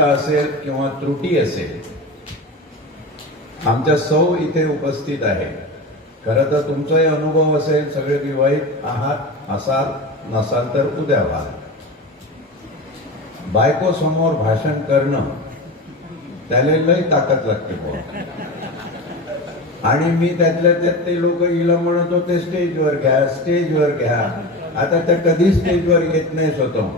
अज्ञानता असेल किंवा त्रुटी असेल आमच्या सौ इथे उपस्थित आहे. खरं तर तुमचाही अनुभव असेल सगळे विवाहित आहात असाल नसाल तर उद्या व्हा. बायको समोर भाषण करणं त्याला लय ताकद लागते आणि मी त्यातल्या त्यात ते लोक हिला म्हणत होते स्टेजवर घ्या स्टेजवर घ्या. आता त्या कधी स्टेजवर येत नाही स्वतः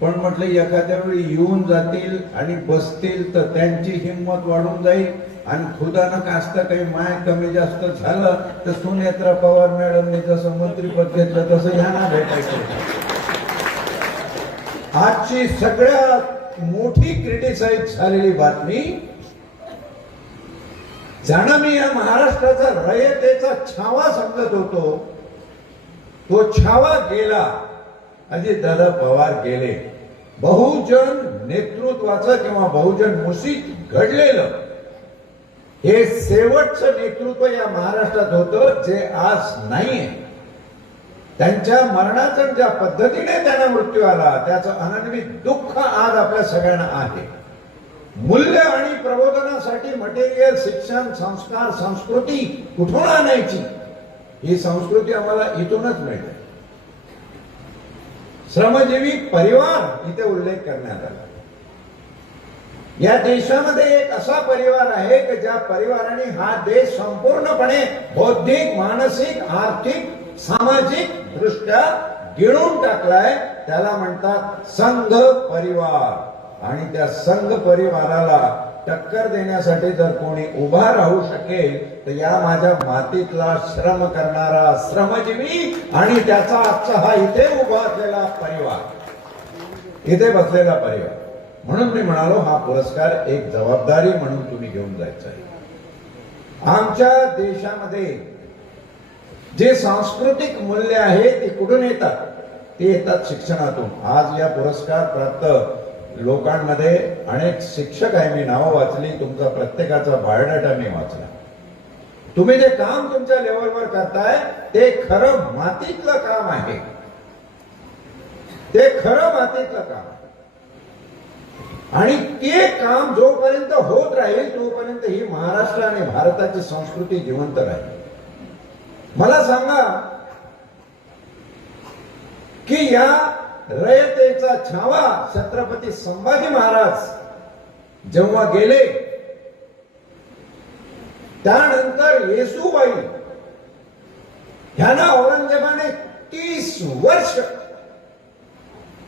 पण म्हटलं एखाद्या वेळी येऊन जातील आणि बसतील तर त्यांची हिंमत वाढून जाईल. आणि खुदानं कास्त काही माय कमी जास्त झालं तर सुनेत्रा पवार मॅडमने जसं मंत्रीपद घेतलं तसं ह्यांना भेटायचं आजची सगळ्यात मोठी क्रिटिसाइज झालेली बातमी जाण मी या महाराष्ट्राचा रयतेचा छावा समजत होतो. तो छावा गेला. अजितदादा पवार गेले. बहुजन नेतृत्वाचं किंवा बहुजन मुसीत घडलेलं. हे शेवटचं नेतृत्व या महाराष्ट्रात होतं जे आज नाहीये. त्यांच्या मरणाचं ज्या पद्धतीने त्यांना मृत्यू आला त्याचं अनन्वित दुःख आज आपल्या सगळ्यांना आहे. मूल्य आणि प्रबोधनासाठी मटेरियल शिक्षण संस्कार संस्कृती कुठून आणायची? ही संस्कृती आम्हाला इथूनच मिळते. श्रमजीवी परिवार इथे उल्लेख करण्यात आला. या देशामध्ये एक असा परिवार आहे की ज्या परिवाराने हा देश संपूर्णपणे बौद्धिक मानसिक आर्थिक सामाजिक दृष्ट्या गिळून टाकलाय. त्याला म्हणतात संघ परिवार. आणि त्या संघ परिवाराला टक्कर देण्यासाठी जर कोणी उभा राहू शकेल तर या माझ्या मातीतला श्रम करणारा श्रमजीवी आणि त्याचा आजचा हा इथे उभा असलेला परिवार. इथे बसलेला परिवार. म्हणून मी म्हणालो हा पुरस्कार एक जबाबदारी म्हणून तुम्ही घेऊन जायचा आहे. आमच्या देशामध्ये जे सांस्कृतिक मूल्य आहे ते कुठून येतात? ते येतात शिक्षणातून. आज या पुरस्कार प्राप्त लोकांमध्ये अनेक शिक्षक आहे मी नावं वाचली तुमचा प्रत्येकाचा बायोडाटा मी वाचला. तुम्ही जे काम तुमच्या लेवलवर करताय ते खरं मातीतलं काम आहे ते खरं मातीतलं काम आहे. आणि ते काम जोपर्यंत होत राहील तोपर्यंत ही महाराष्ट्र आणि भारताची संस्कृती जिवंत राहील मला सांगा की या रयतेचा छावा छत्रपती संभाजी महाराज जेव्हा गेले त्यानंतर येसुबाई ह्यांना औरंगजेबाने तीस वर्ष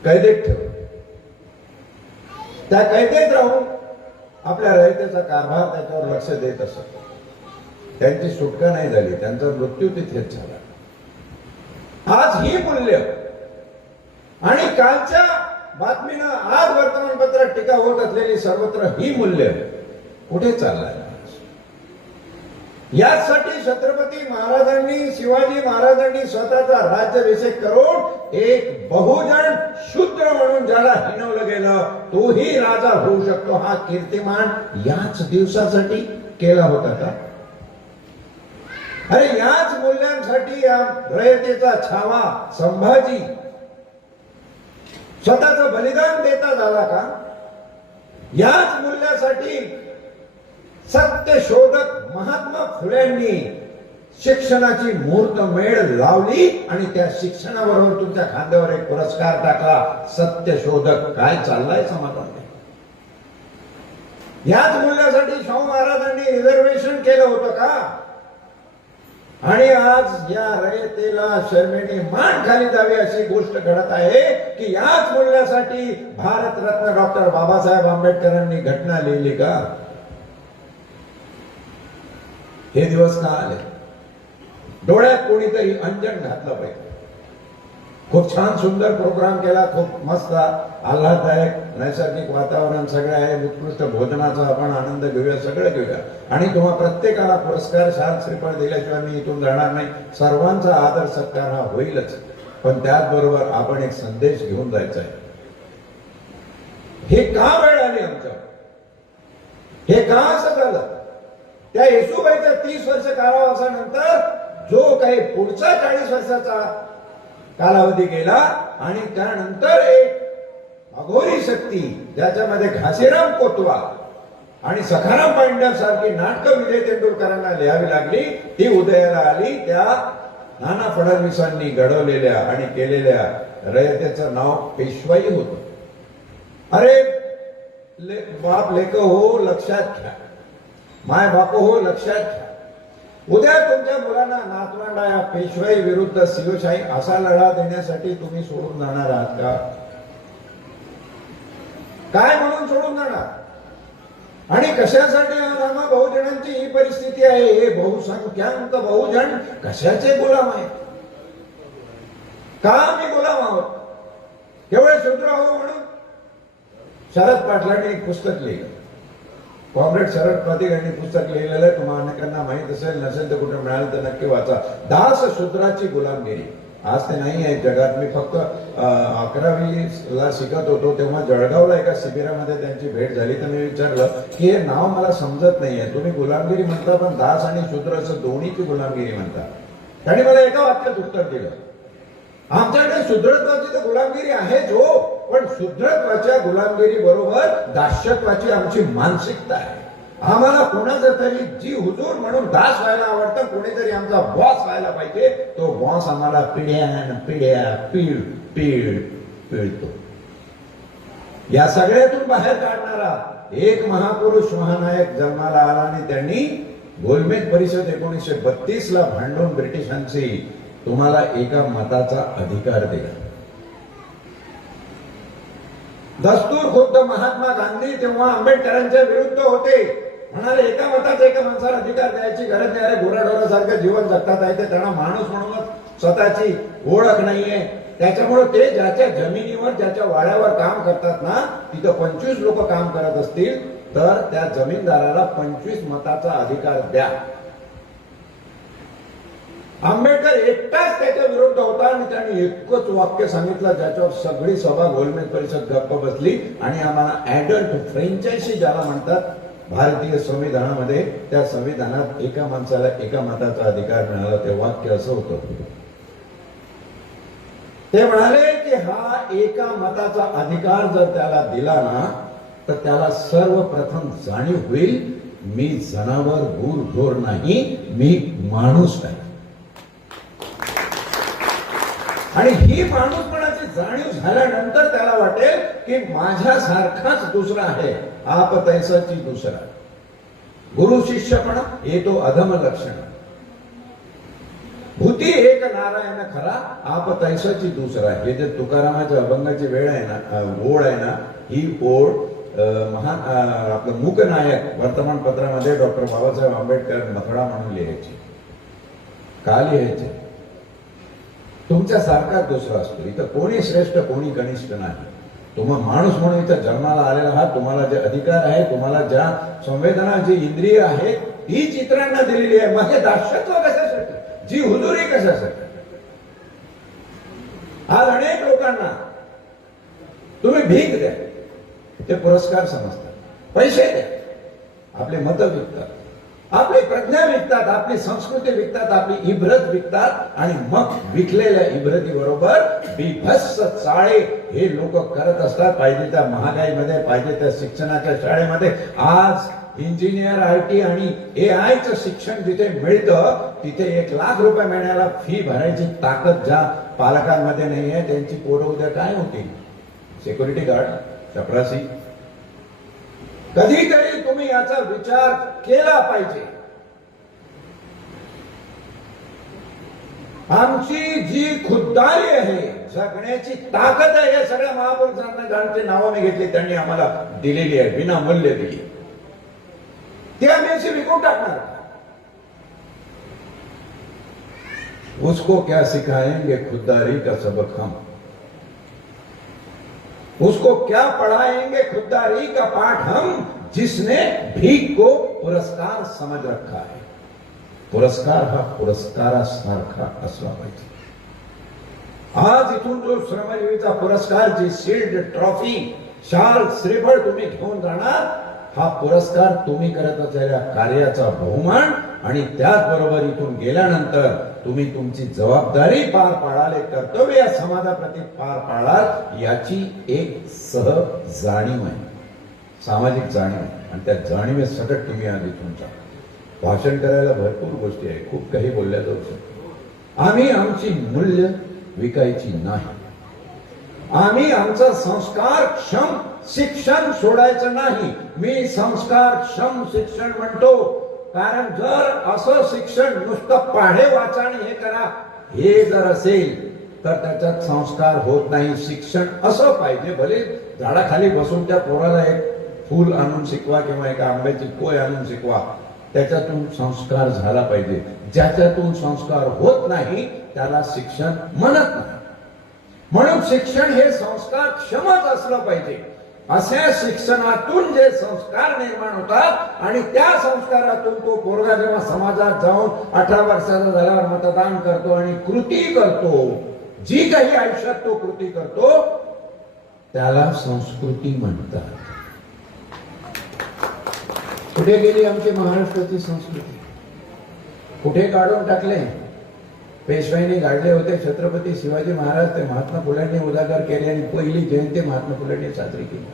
कैदेत ठेवलं. त्या कैदेत राहून आपल्या रयतेचा कारभार त्याच्यावर लक्ष देत असत. त्यांची सुटका नाही झाली त्यांचा मृत्यू तिथेच झाला. आज ही मूल्य आणि कालच्या बातमीनं आज वर्तमानपत्रात टीका होत असलेली सर्वत्र ही मूल्य कुठे चाललाय यासाठी छत्रपती महाराजांनी शिवाजी महाराजांनी स्वतःचा राज्याभिषेक करून एक बहुजन शूद्र म्हणून ज्याला हिनवलं गेलं तोही राजा होऊ शकतो हा कीर्तिमान याच दिवसासाठी केला होता का? अरे याच मूल्यांसाठी या रयतेचा छावा संभाजी स्वतःच बलिदान देता झाला का? याच मूल्यासाठी सत्य शोधक महात्मा फुल्यांनी शिक्षणाची मुहूर्त मेळ लावली आणि त्या शिक्षणाबरोबर तुमच्या खांद्यावर एक पुरस्कार टाकला. सत्य शोधक काय चाललाय समाजामध्ये याच मूल्यासाठी शाहू महाराजांनी रिझर्वेशन केलं होतं का? आणि आज या रयतेला शर्मेने मान खाली जावी अशी गोष्ट घडत आहे की याच मूल्यासाठी भारतरत्न डॉक्टर बाबासाहेब आंबेडकरांनी घटना लिहिली का? हे दिवस का आले? डोळ्यात कोणीतरी अंजन घातलं पाहिजे. खूप छान सुंदर प्रोग्राम केला खूप मस्त आल्हाददायक नैसर्गिक वातावरण सगळं आहे उत्कृष्ट भोजनाचा आपण आनंद घेऊया सगळं घेऊया. आणि तुम्हा प्रत्येकाला पुरस्कार शाल श्रीफळ दिल्याशिवाय मी इथून जाणार नाही. सर्वांचा आदर सत्कार हा होईलच. पण त्याचबरोबर आपण एक संदेश घेऊन जायचा आहे हे का वेळ आली आमच्या हे का असं झालं? त्या येशूबाईच्या तीस वर्ष कारावासानंतर जो काही पुढचा चाळीस वर्षाचा कालावधी गेला आणि त्यानंतर एक अघोरी शक्ती ज्याच्यामध्ये घासीराम कोतवा आणि सखाराम पांड्यासारखी नाटकं विजय तेंडुलकरांना लिहावी लागली. ती उदयाला आली. त्या नाना फडणवीसांनी घडवलेल्या आणि केलेल्या रयतेचं नाव पेशवाई होत. अरे ले- बाप लेक हो लक्षात घ्या. माय बाप हो लक्षात घ्या. उद्या तुमच्या मुलांना नातवंडा या पेशवाई विरुद्ध शिवशाही असा लढा देण्यासाठी तुम्ही सोडून जाणार आहात का? काय म्हणून सोडून जाणार? आणि कशासाठी रामा बहुजनांची ही परिस्थिती आहे? हे बहुसंख्याक बहुजन कशाचे गुलाम आहे का आम्ही गुलाम आहोत? केवळ शूद्र आहो म्हणून? शरद पाटलांनी एक पुस्तक लिहिलं. कॉम्रेड शरद पाटील यांनी पुस्तक लिहिलेलं आहे. तुम्हाला अनेकांना माहीत असेल नसेल तर कुठे मिळालं तर नक्की वाचा. दास शूद्राची गुलामगिरी. आज ते नाही आहे जगात. मी फक्त अकरावीला शिकत होतो तेव्हा जळगावला एका शिबिरामध्ये त्यांची भेट झाली. तर मी विचारलं की हे नाव मला समजत नाहीये तुम्ही गुलामगिरी म्हणता पण दास आणि शूद्र असं दोन्हीची गुलामगिरी म्हणता. त्याने मला एका वाक्यात उत्तर दिलं. आमच्याकडे शूद्रत्वाची तर गुलामगिरी आहेच हो पण शूद्रत्वाच्या गुलामगिरी बरोबर दास्यत्वाची आमची मानसिकता आहे. आम्हाला कोणाचं तरी जी हुजूर म्हणून दास व्हायला आवडतं कोणीतरी आमचा बॉस व्हायला पाहिजे तो बॉस आम्हाला पिढ्यान पिढ्या पीळ पीळ पिळतो. या सगळ्यातून बाहेर काढणारा एक महापुरुष महानायक जन्माला आला आणि त्यांनी गोलमेज परिषद एकोणीसशे बत्तीस ला भांडून ब्रिटिशांची तुम्हाला एका मताचा अधिकार दिला. दस्तूर खुद्द महात्मा गांधी तेव्हा आंबेडकरांच्या विरुद्ध होते. म्हणाले एका मताचा एका माणसाला अधिकार द्यायची गरज नाही. अरे गुराढोरासारखं जीवन जगतात आहे ते. त्यांना माणूस म्हणूनच स्वतःची ओळख नाहीये. त्याच्यामुळे ते ज्याच्या जमिनीवर ज्याच्या वाड्यावर काम करतात ना तिथं पंचवीस लोक काम करत असतील तर त्या जमीनदाराला पंचवीस मताचा अधिकार द्या. आंबेडकर एकटाच त्याच्या विरुद्ध होता आणि त्याने एकच वाक्य सांगितलं ज्याच्यावर सगळी सभा गोलमेज परिषद गप्प बसली आणि आम्हाला ऍडल्ट फ्रेंचायसी ज्याला म्हणतात भारतीय संविधानामध्ये त्या संविधानात एका माणसाला एका मताचा अधिकार मिळाला ते वाक्य असं होतं. ते म्हणाले की हा एका मताचा अधिकार जर त्याला दिला ना तर त्याला सर्वप्रथम जाणीव होईल मी जनावर गुर घोर नाही मी माणूस आहे आणि ही माणूसपणाची जाणीव झाल्यानंतर त्याला वाटेल की माझ्यासारखाच दुसरा आहे. आप तैसाची दुसरा. गुरु शिष्यपणा हे तो अधम लक्षण. भूती एक नारायण खरा आप तैसाची दुसरा. हे जे तुकारामाच्या अभंगाची वेळ आहे ना ओळ आहे ना ही ओळ महा महान आपलं मूकनायक वर्तमानपत्रामध्ये डॉक्टर बाबासाहेब आंबेडकर मथडा म्हणून लिहायचे. का लिहायचे? तुमच्यासारखाच दुसरा असतो. इथं कोणी श्रेष्ठ कोणी कनिष्ठ नाही. तुम्हा माणूस म्हणून इथं जन्माला आलेला आहात तुम्हाला जे अधिकार आहे तुम्हाला ज्या संवेदना जी इंद्रिय आहेत ही चित्रांना दिलेली आहे. मग हे दाक्षत्व कशासाठी? जी हुजुरी कशासाठी? आज अनेक लोकांना तुम्ही भीक द्या. ते पुरस्कार समजतात. पैसे द्या. आपले मतं विकतात. आपली प्रज्ञा विकतात आपली संस्कृती विकतात आपली इब्रत विकतात आणि मग विकलेल्या इब्रती बरोबर बिभत्स चाळे हे लोक करत असतात. पाहिजे त्या महागाईमध्ये पाहिजे त्या शिक्षणाच्या शाळेमध्ये. आज इंजिनियर आय टी आणि ए आयचं शिक्षण जिथे मिळतं तिथे एक लाख रुपये महिन्याला फी भरायची ताकद ज्या पालकांमध्ये नाही आहे त्यांची पोरं उद्या काय होती सिक्युरिटी गार्ड चपरासी. कधीतरी तुम्ही याचा विचार केला पाहिजे. आमची जी खुद्दारी आहे जगण्याची ताकद आहे या सगळ्या महापुरुषांना ज्यांचे नावाने घेतले त्यांनी आम्हाला दिलेली आहे विनामूल्य दिली ते आम्ही अशी विकून टाकणार. उसको क्या सिखाएंगे खुददारी का सबक हम? उसको क्या पढ़ाएँगे खुददारी का पाठ हम, जिसने भीख को पुरस्कार समझ रखा है। पुरस्कार हा पाहिजे आज इथून जो श्रमजीवीचा पुरस्कार जी शिल्ड ट्रॉफी, शाल श्रीफळ तुम्ही घेऊन जाणार हा पुरस्कार तुम्ही करत असलेल्या कार्याचा बहुमान। आणि त्याचबरोबर इथून गेल्यानंतर तुम्ही तुमची जबाबदारी पार पाडाल एक कर्तव्य या समाजाप्रती पार पाडाल याची एक सह जाणीव आहे. सामाजिक जाणीव आहे. आणि त्या जाणीवे सतत तुम्ही आधी तुमच्या भाषण करायला भरपूर गोष्टी आहे. खूप काही बोलल्या जाऊ शकतो आम्ही आमची मूल्य विकायची नाही. आम्ही आमचा संस्कार क्षम शिक्षण सोडायचं नाही. मी संस्कार क्षम शिक्षण म्हणतो. कारण जर असं शिक्षण नुसतं पाढे वाचा आणि हे करा हे जर असेल तर त्याच्यात संस्कार होत नाही. शिक्षण असं पाहिजे भले झाडाखाली बसून त्या पोराला एक फूल आणून शिकवा किंवा एका आंब्याची कोय आणून शिकवा. त्याच्यातून संस्कार झाला पाहिजे. ज्याच्यातून संस्कार होत नाही त्याला शिक्षण म्हणत नाही. म्हणून शिक्षण हे संस्कार क्षमच असलं पाहिजे. अशा शिक्षणातून जे संस्कार निर्माण होतात आणि त्या संस्कारातून तो पोरगा जेव्हा समाजात जाऊन अठरा वर्षाचा झाल्यावर मतदान करतो आणि कृती करतो जी काही आयुष्यात तो कृती करतो त्याला संस्कृती म्हणतात. कुठे गेली आमची महाराष्ट्राची संस्कृती? कुठे काढून टाकले? पेशवाईने गाडले होते. छत्रपती शिवाजी महाराज ते महात्मा फुल्यांनी उजागर केले आणि पहिली जयंती महात्मा फुल्यांनी साजरी केली.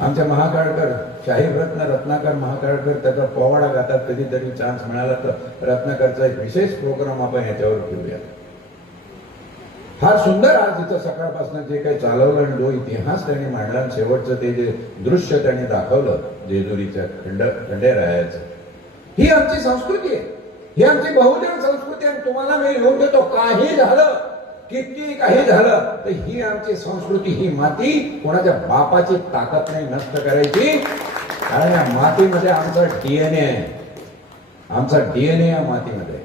आमच्या महाकाळकर शाहीर रत्न रत्नाकर महाकाळकर त्याचा पोवाडा गातात कधीतरी चान्स मिळाला तर रत्नाकरचा एक विशेष प्रोग्राम आपण याच्यावर घेऊया फार सुंदर आज तिथं सकाळपासून जे काही चालवलं आणि जो इतिहास त्यांनी मांडला आणि शेवटचं ते जे दृश्य त्यांनी दाखवलं जेजुरीच्या खंड खंडेरायाचं ही आमची संस्कृती आहे. ही आमची बहुजन संस्कृती तुम्हाला मी लिहून देतो. काही झालं किती काही झालं तर ही आमची संस्कृती ही माती कोणाच्या बापाची ताकद नाही नष्ट करायची. कारण या मातीमध्ये आमचा डीएनए आहे. आमचा डीएनए या मातीमध्ये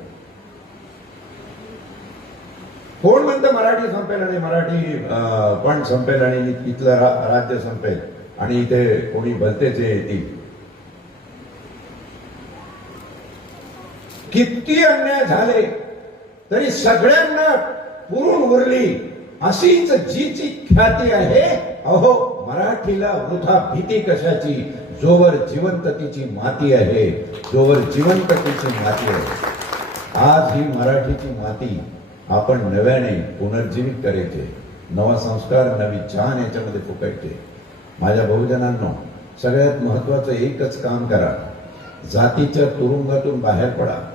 कोण म्हणतं मराठी संपेल आणि मराठी पण संपेल आणि इथलं रा- राज्य संपेल आणि इथे कोणी भलतेच येतील किती अन्याय झाले? तरी सगळ्यांना पुरून उरली. अशीच जीची ख्याती आहे. अहो मराठीला वृथा भीती कशाची? जोवर जिवंत तिची माती आहे. जोवर जिवंत तिची माती आहे. आज ही मराठीची माती आपण नव्याने पुनर्जीवित करायचे. नवा संस्कार नवी छान याच्यामध्ये फुकायचे माझ्या बहुजनांनो सगळ्यात महत्वाचं एकच काम करा. जातीच्या तुरुंगातून बाहेर पडा.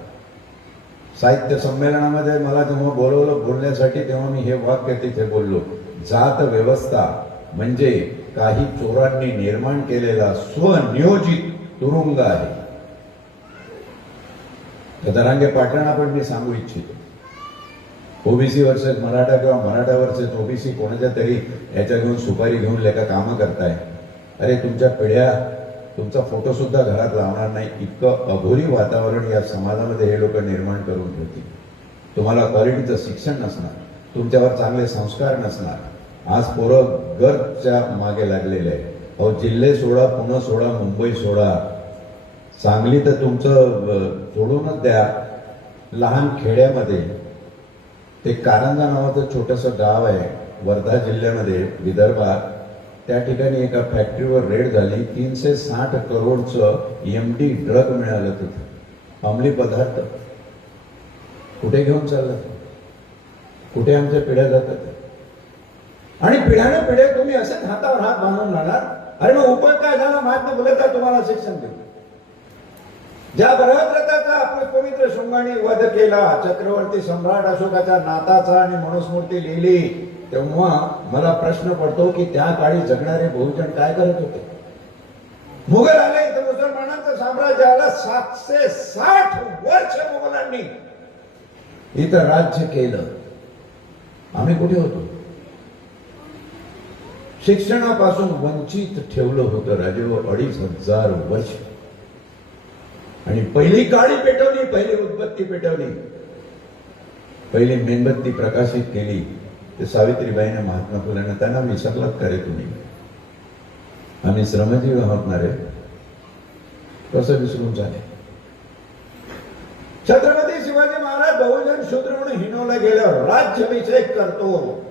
साहित्य संमेलनामध्ये मला तेव्हा बोलवलं बोलण्यासाठी तेव्हा मी हे वाक्य तिथे बोललो. जात व्यवस्था म्हणजे काही चोरांनी निर्माण केलेला स्वनियोजित तुरुंग आहे. दरांगे पाटणा पण मी सांगू इच्छितो. ओबीसी वर्सेस मराठा किंवा मराठा वर्सेस ओबीसी कोणाच्या तरी याच्या घेऊन सुपारी घेऊन लेखा कामं करताय. अरे तुमच्या पिढ्या तुमचा फोटो सुद्धा घरात लावणार नाही. इतकं अघोरी वातावरण या समाजामध्ये हे लोक निर्माण करून ठेवतील तुम्हाला क्वालिटीचं शिक्षण नसणार. तुमच्यावर चांगले संस्कार नसणार. आज पोरं गरच्या मागे लागलेले आहे अहो जिल्हे सोडा पुणे सोडा मुंबई सोडा. सांगली तर तुमचं सोडूनच द्या. लहान खेड्यामध्ये ते कारंजा नावाचं छोटंसं गाव आहे वर्धा जिल्ह्यामध्ये विदर्भात. त्या ठिकाणी एका फॅक्टरीवर रेड झाली. तीनशे साठ करोडचं एम डी ड्रग मिळालं तिथं. अंमली पदार्थ. कुठे घेऊन चाललं कुठे आमच्या पिढ्या जातात आणि पिढ्याने पिढ्या तुम्ही असेच हातावर हात बांधून राहणार? अरे मग उपयोग काय झाला? महात्मा बोलत काय तुम्हाला शिक्षण देऊ. ज्या बृहद्रथाचा आपण पवित्र शृंगाने वध केला चक्रवर्ती सम्राट अशोकाच्या नाताचा आणि मनुस्मृती लिहिली तेव्हा मला प्रश्न पडतो की त्या काळी जगणारे बहुजन काय करत होते? मुघल आले तर मुसलमानांचं साम्राज्य आलं सातशे साठ वर्ष मुघलांनी इथं राज्य केलं. आम्ही कुठे होतो? शिक्षणापासून वंचित ठेवलं होतं राजेवर अडीच हजार वर्ष. आणि पहिली काळी पेटवली पहिली उदबत्ती पेटवली. पहिली मेणबत्ती प्रकाशित केली. ते सावित्रीबाईने महात्मा फुलेंना त्यांना विसरलात करे तुम्ही. आम्ही श्रमजीवी आहोत ना रे? कसं विसरून चालेल छत्रपती शिवाजी महाराज बहुजन शूद्र म्हणून हिनवला गेल्यावर राज्याभिषेक करतो.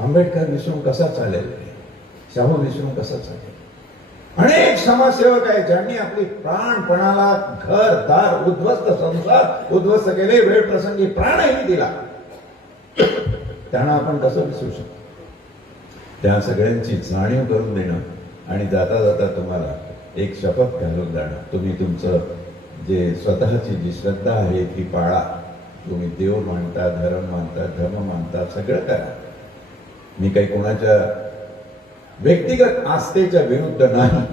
आंबेडकर विसरून कसा चालेल? शाहू विसरून कसा चालेल? अनेक समाजसेवक आहेत ज्यांनी आपली प्राणपणाला घर दार उद्ध्वस्त संसार उद्ध्वस्त केले. वेळ प्रसंगी प्राणही दिला. त्यांना आपण कसं विसरू शकतो? त्या सगळ्यांची जाणीव करून देणं आणि जाता जाता तुम्हाला एक शपथ घालून जाणं. तुम्ही तुमचं जे स्वतःची जी श्रद्धा आहे ती पाळा. तुम्ही देव मानता धर्म मानता धर्म मानता सगळं करा. मी काही कोणाच्या व्यक्तिगत आस्थेच्या विरुद्ध नाही.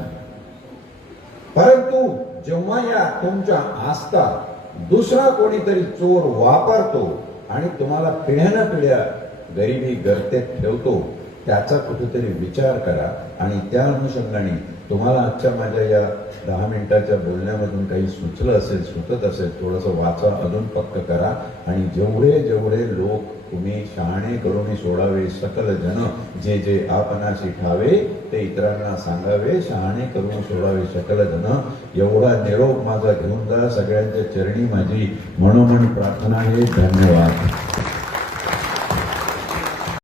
परंतु जेव्हा या तुमच्या आस्था दुसरा कोणीतरी चोर वापरतो आणि तुम्हाला पिढ्यानं पिढ्या गरिबी गर्तेत ठेवतो त्याचा कुठेतरी विचार करा आणि त्या अनुषंगाने तुम्हाला आजच्या माझ्या या दहा मिनिटाच्या बोलण्यामधून काही सुचलं असेल सुचत असेल थोडंसं वाचा अजून पक्क करा आणि जेवढे जेवढे लोक तुम्ही शहाणे करून सोडावे सकल जन जे जे आपणाशी ठावे ते इतरांना सांगावे शहाणे करून सोडावे सकल जन एवढा निरोप माझा घेऊन जा सगळ्यांच्या चरणी माझी मनोमन प्रार्थना आहे. धन्यवाद.